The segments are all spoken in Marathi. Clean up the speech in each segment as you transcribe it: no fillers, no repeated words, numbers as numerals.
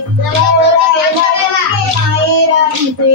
गौराई मन मगे माहेरांचे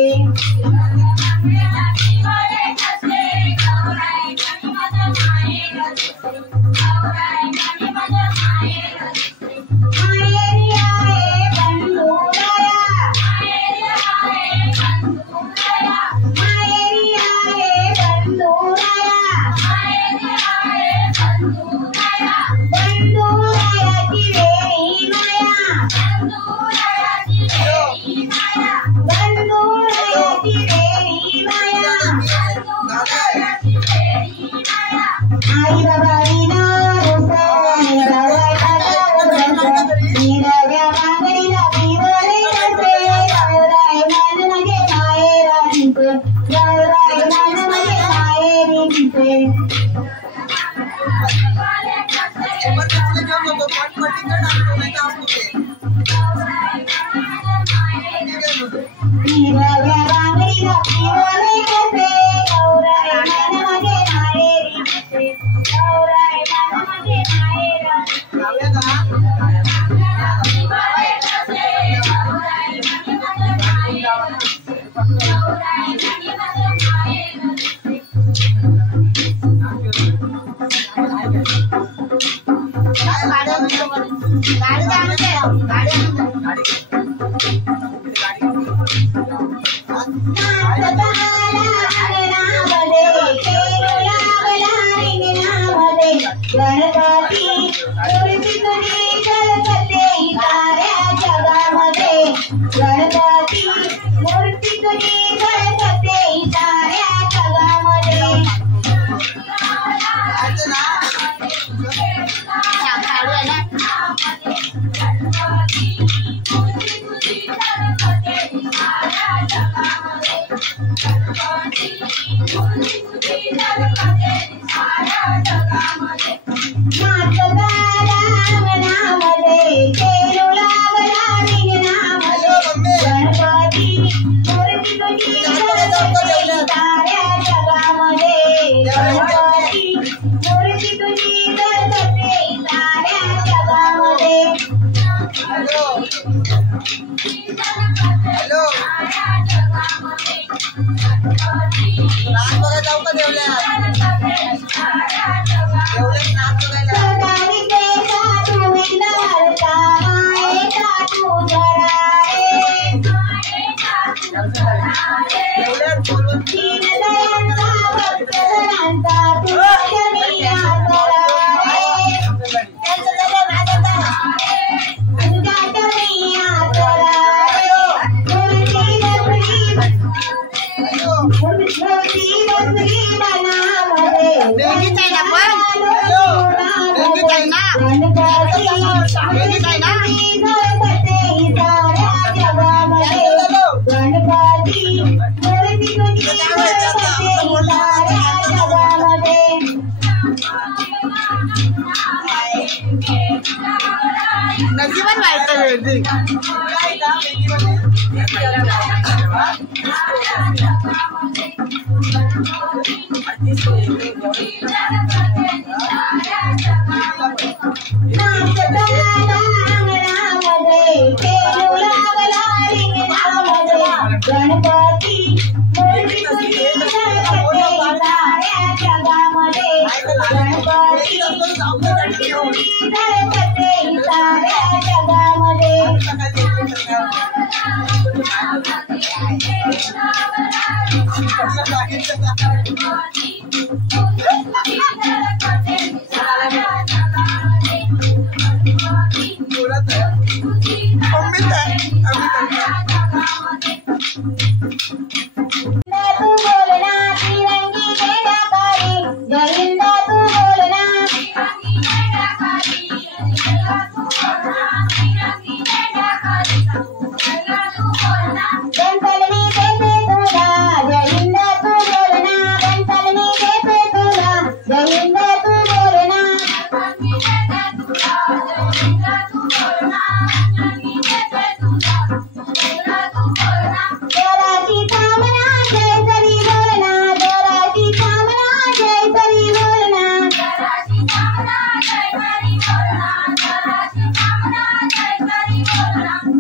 नजीबन व्हायचं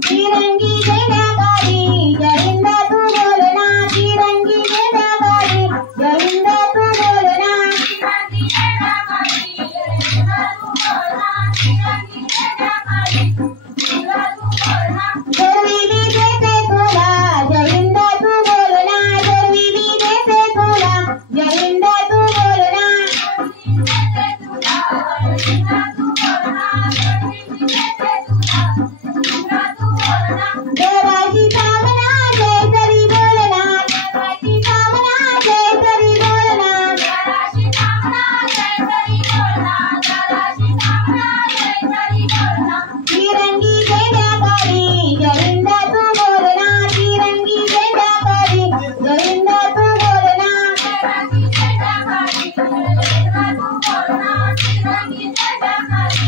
वीर देवाची कामना जय करी बोलना देवाची कामना जय करी बोलना देवाची कामना जय करी बोलना देवाची कामना जय करी बोलना तिरंगी झेंड्याखाली जय हिंद तू बोलना तिरंगी झेंड्याखाली जय हिंद तू बोलना देवाची झेंड्याखाली जय हिंद तू बोलना तिरंगी झेंड्याखाली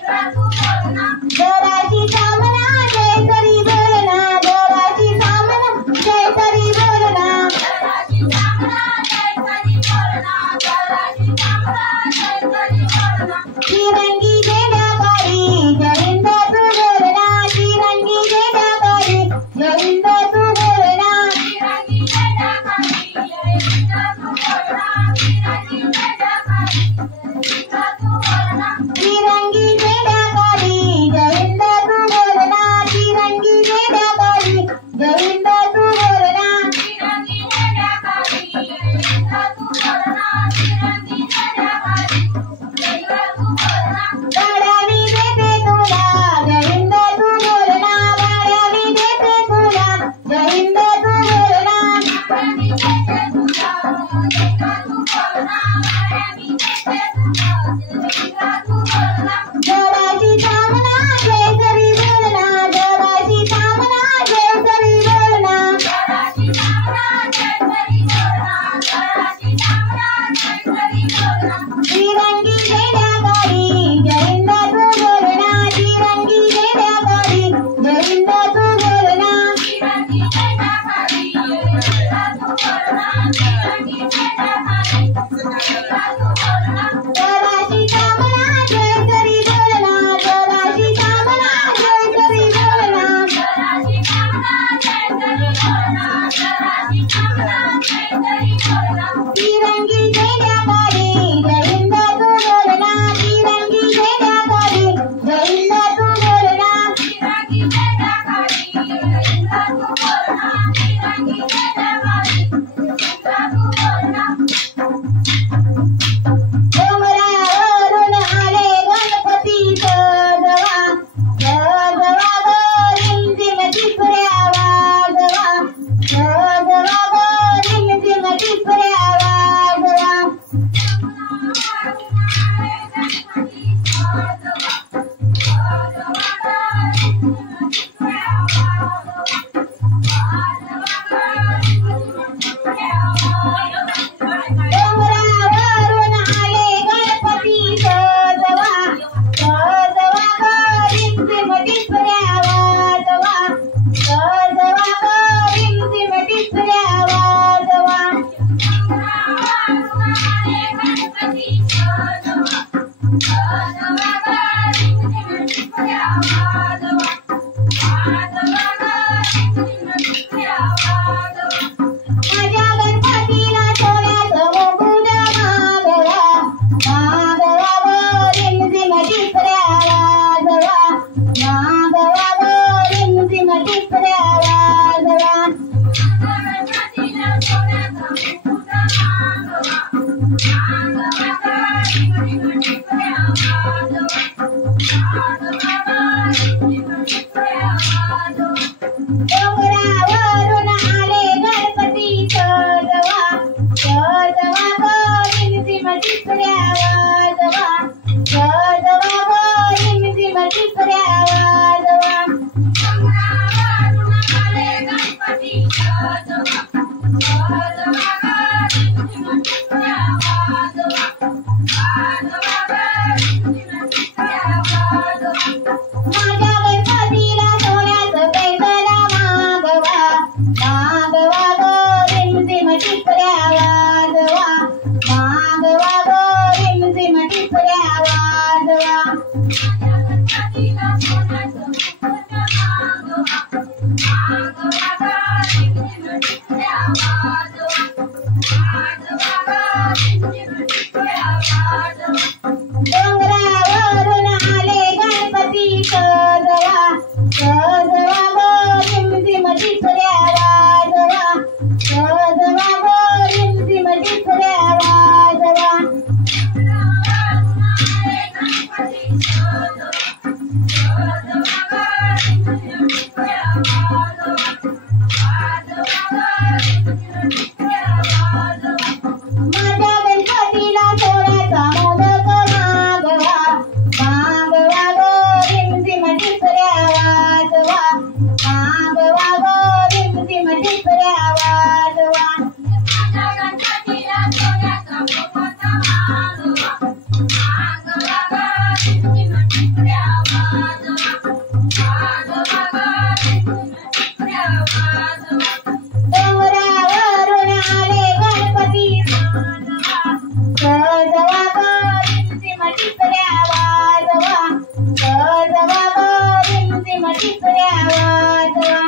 जय तू बोलना देवाची कामना जय करी बोलना देवाची कामना जय करी बोलना देवाची कामना जय करी बोलना देवाची कामना जय करी बोलना तिरंगी झेंड्याखाली जय हिंद तू बोलना तिरंगी झेंड्याखाली जय हिंद तू बोलना तिरंगी झेंड्याखाली जय हिंद तू बोलना तिरंगी झेंड्याखाली जय हिंद तू बोलना तिरंगी झेंड्याखाली जय हिंद तू बोलना तिरंगी झेंड्याखाली जय हिंद तू बोलना तिरंगी झेंड्याखाली जय हिंद तू बोलना तिरंगी झेंड्याखाली जय हिंद तू बोलना गाड्यावी देते तुला जय हिंद तू बोलना गाड्यावी देते तुला जय हिंद तू बोलना गाड्यावी देते तुला जय हिंद तू बोलना गाड्यावी देते तुला जय हिंद तू बोलना देवाची कामना जय करी बोलना देवाची कामना जय करी बोलना देवाची कामना जय करी बोलना देवाची कामना जय करी बोलना तिरंगी झेंड्याखाली जय हिंद तू बोलना तिरंगी झेंड्याखाली जय हिंद तू बोलना तिरंगी झेंड्याखाली जय हिंद तू बोलना तिरंगी झेंड्याखाली जय हिंद तू बोलना देवाची कामना जय करी बोलना देवाची कामना जय करी बोलना देवाची कामना जय करी बोलना देवाची कामना जय करी बोलना तिरंगी झेंड्याखाली जय हिंद तू बोलना तिरंगी झेंड्याखाली जय हिंद तू बोलना तिरंगी झेंड्याखाली जय हिंद तू बोलना तिरंगी झेंड्याखाली जय हिंद तू बोलना डोंगरावरून आले गणपती सजवा सजवा ग रिमझिम टिपऱ्या वाजवा सजवा ग रिमझिम टिपऱ्या वाजवा डोंगरावरून आले गणपती सजवा सजवा ग रिमझिम टिपऱ्या वाजवा सजवा ग रिमझिम टिपऱ्या वाजवा माझ्या गणपतीला सोन्याचं मुकुट मागवा मागवा ग रिमझिम टिपऱ्या वाजवा मागवा ग रिमझिम टिपऱ्या वाजवा डोंगरावरून आले गणपती सजवा सजवा ग रिमझिम टिपऱ्या वाजवा सजवा ग रिमझिम टिपऱ्या वाजवा डोंगरावरून आले गणपती सजवा सजवा ग रिमझिम टिपऱ्या वाजवा वाजवा ग रिमझिम टिपऱ्या वाजवा माझ्या गणपतीला सोन्याचं पैंजण मागवा मागवा ग रिमझिम टिपऱ्या वाजवा मागवा ग रिमझिम टिपऱ्या वाजवा माझ्या गणपतीला सोन्याचं मुकुट मागवा मागवा ग रिमझिम टिपऱ्या वाजवा वाजवा ग रिमझिम टिपऱ्या वाजवा डोंगरावरून आले गणपती सजवा सजवा ग रिमझिम टिपऱ्या वाजवा सजवा ग रिमझिम टिपऱ्या वाजवा गणपती सजवा सजवा ग रिमझिम टिपऱ्या गणपतीला सोन्याचा मोदक मागवा मागवा गो रिमझिम टिपऱ्या वाजवा मागवा गो रिमझिम टिपऱ्या वाजवा डोंगरावरून आले गणपती सजवा गो रिमझिम टिपऱ्या वाजवा सजवा गो रिमझिम टिपऱ्या वाजवा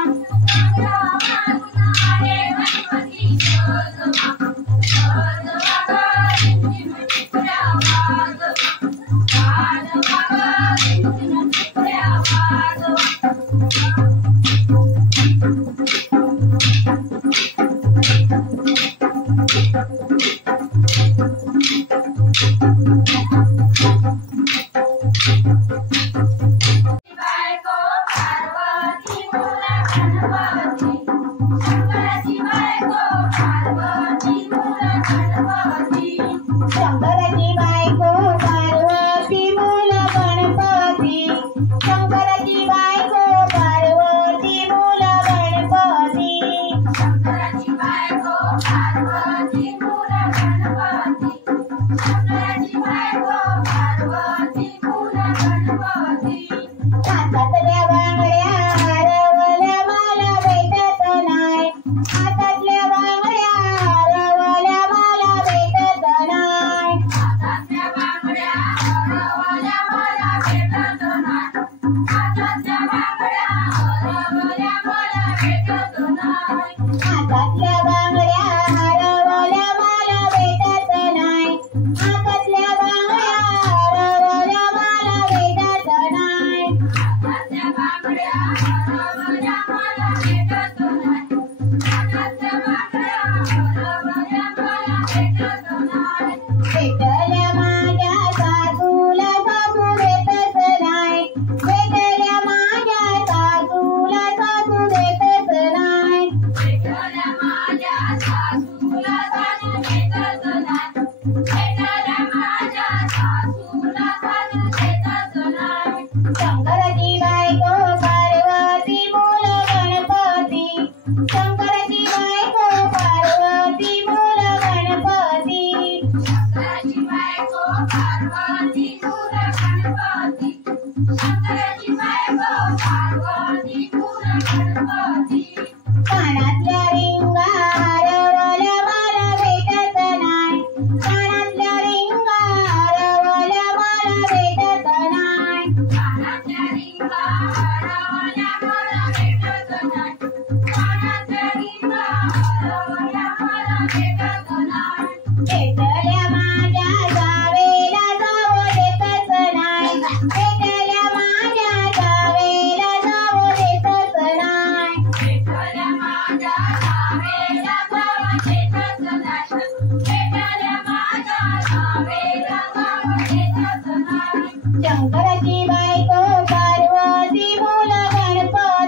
शंकराची बायको पार्वती मूल गणपती शंकराची बायको पार्वती मूल गणपती शंकराची बायको पार्वती मूल गणपती शंकराची बायको पार्वती मूल गणपती हातातल्या बांगड्या हरवल्या मला भेटत नाही हातातल्या बांगड्या हरवल्या मला भेटत नाही हातातल्या बांगड्या हरवल्या मला भेटत नाही हातातल्या बांगड्या हरवल्या मला भेटत नाही हातातल्या बांगड्या हरवल्या मला भेटत नाही हातातल्या बांगड्या हरवल्या मला भेटत नाही हातातल्या बांगड्या हरवल्या मला भेटत नाही हातातल्या बांगड्या हरवल्या मला भेटत नाही भेटल्या माझ्या सासूला सासू देतच नाही भेटल्या माझ्या सासूला सासू देतच नाही भेटल्या माझ्या सासूला सासू देतच नाही भेटल्या माझ्या सासूला सासू देतच नाही शंकराची बायको पार्वती मूल गणपती शंकराची बायको पार्वती मूल गणपती शंकराची बायको पार्वती मूल गणपती शंकराची बायको पार्वती मूल गणपती कानातल्या रिंगा हरवल्या मला भेटत नाही कानातल्या रिंगा हरवल्या मला भेटत नाही कानातल्या रिंगा हरवल्या मला भेटत नाही कानातल्या रिंगा हरवल्या मला भेटत नाही भेटल्या माझ्या जावेला जाऊ देतच नाही भेटल्या माझ्या जावेला जाऊ देतच नाही भेटल्या माझ्या जावेला जाऊ देतच नाही भेटल्या माझ्या जावेला जाऊ देतच नाही शंकराची बायको पार्वती मूल गणपती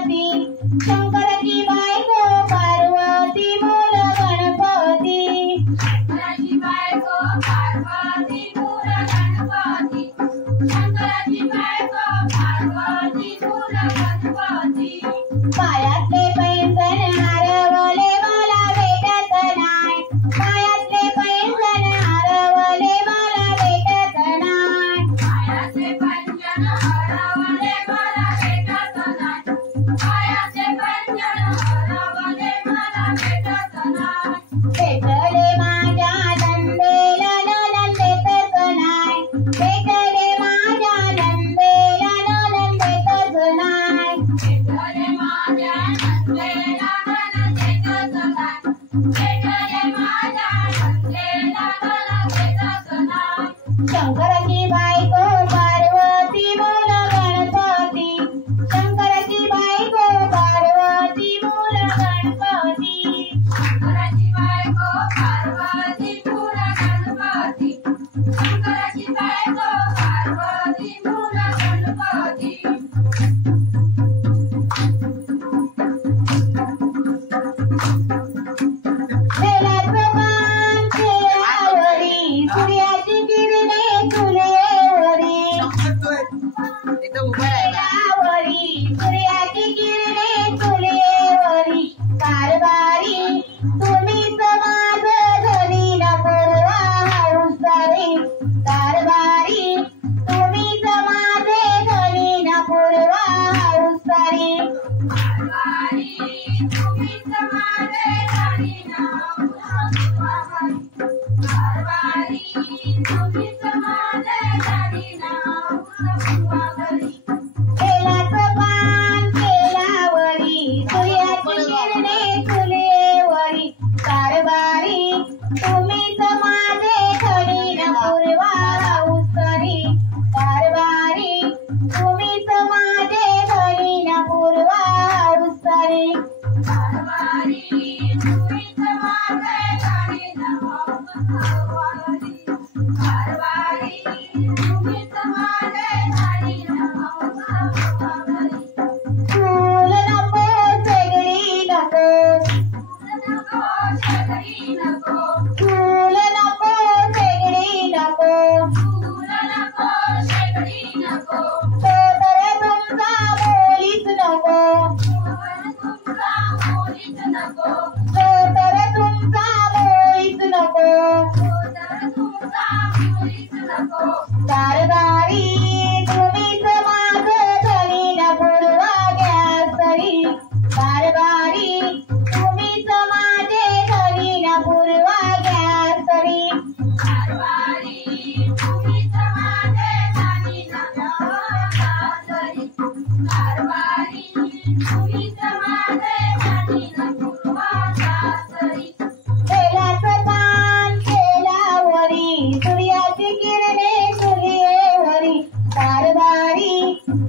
तेलाचं पान तेलावरी सूर्याची किरणे सूर्येवरी कारभारी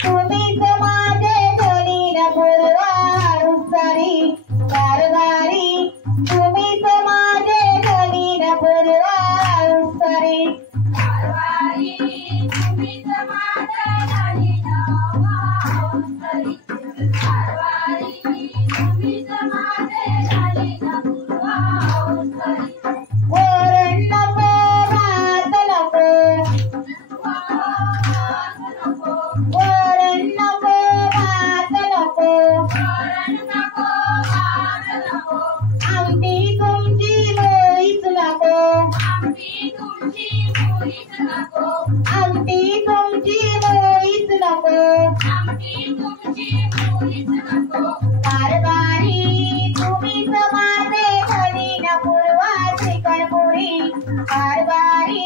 तुम्हीच माझे धनी न पूर्वा उत्तरी कारभारी तुम्हीच माझे धनी न पूर्वा उत्तरी वरण नको भात नको वरण नको भात नको आमटी तुमची मोहीच नको आमटी तुमची मोहीच नको कारभारी तुम्हीच माझे धनी न पूर्वा श्रीकरपुरी कारभारी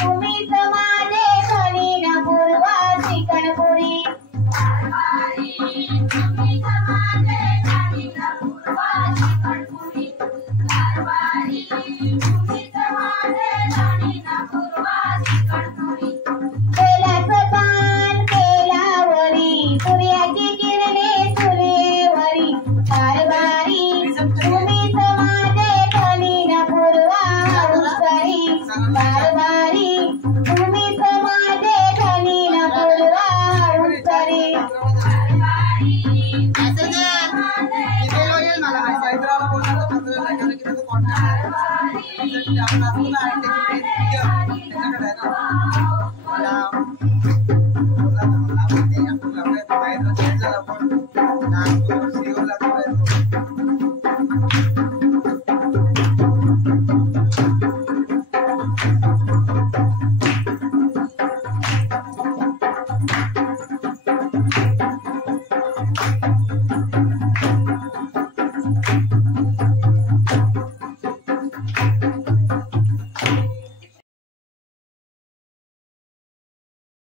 तुम्हीच माझे धनी न पूर्वा श्रीकरपुरी तेलाचं पान तेलावरी सूर्याची किरणे सूर्येवरी कारभारी तुम्हीच माझे धनी न पूर्वा उत्तरी कारभारी तुम्हीच माझे धनी न पूर्वा उत्तरी मला